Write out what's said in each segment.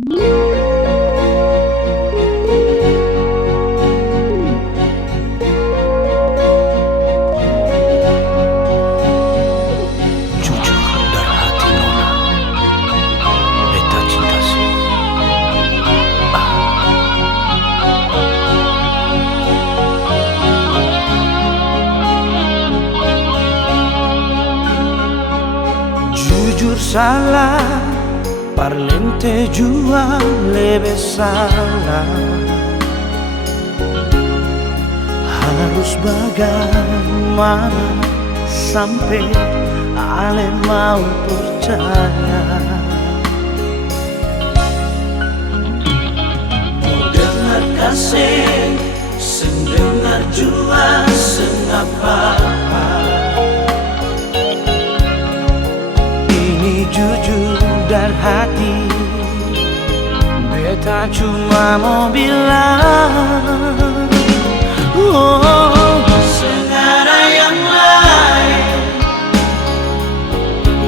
Jujur dari hati nona, beta cinta si. Jujur salah, parlente jua lebe salah. Harus bagaimana sampai ale mau percaya. Mau dengar kasih, sendengar jua sengapa-apa. Ini jujur dari hati, beta cuma mau bilang, oh, sengaja yang lain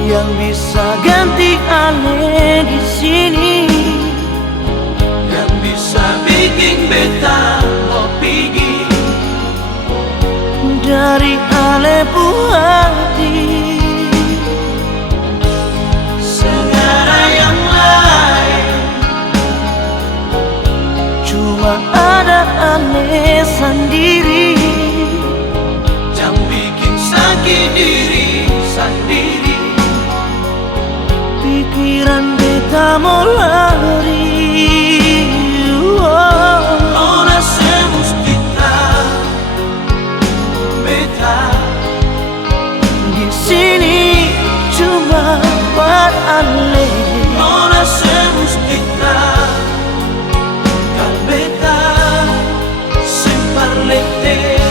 yang bisa ganti ale di sini, yang bisa bikin beta mau pergi dari ale hati. Sengaja yang lain cuma ada ale sendiri, yang bikin sakit diri sendiri. Pikiran beta mau lari, nona semustita beta di sini cuma buat ale. Nona semustita kal beta semparlete.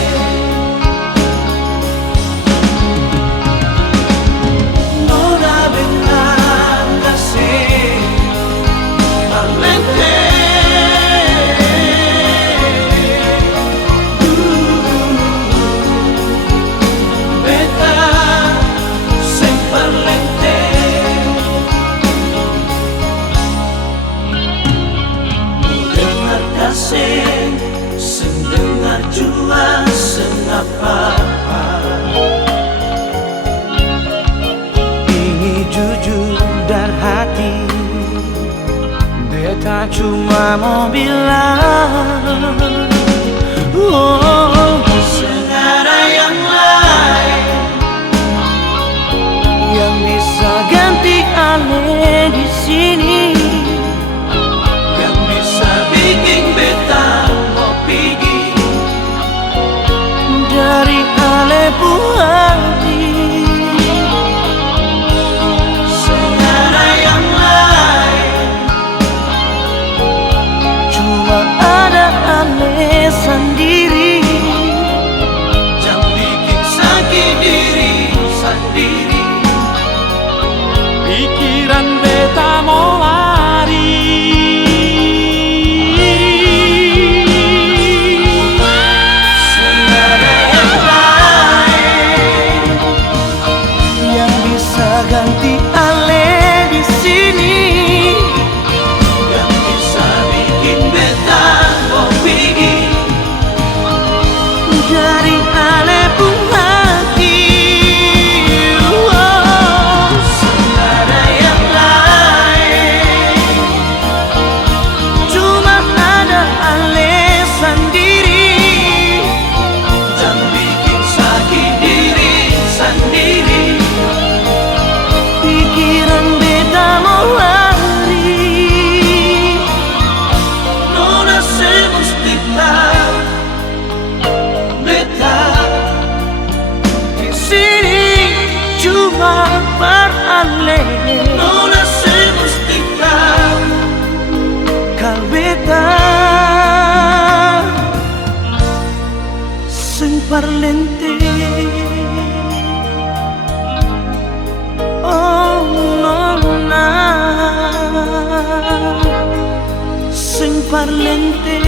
Sendengar jua sengapa-apa. Ini jujur dari hati, beta cuma mau bilang, oh, sengaja yang lain yang bisa ganti ale di sini, yang bisa bikin beta mau pergi dari ale hati. Sengaja yang lain cuma ada ale sendiri, yang bikin sakit diri sendiri. Pikiran beta mau lari, ganti ale di sini, yang bisa bikin beta mau pergi dari ale hati. Oh, sengaja yang lain cuma ada ale sendiri, yang bikin sakit diri sendiri. Pikiran beta mau lari, nona semustita beta di sini cuma berale. Nona semustita kal beta sing parlente. Sing parlente.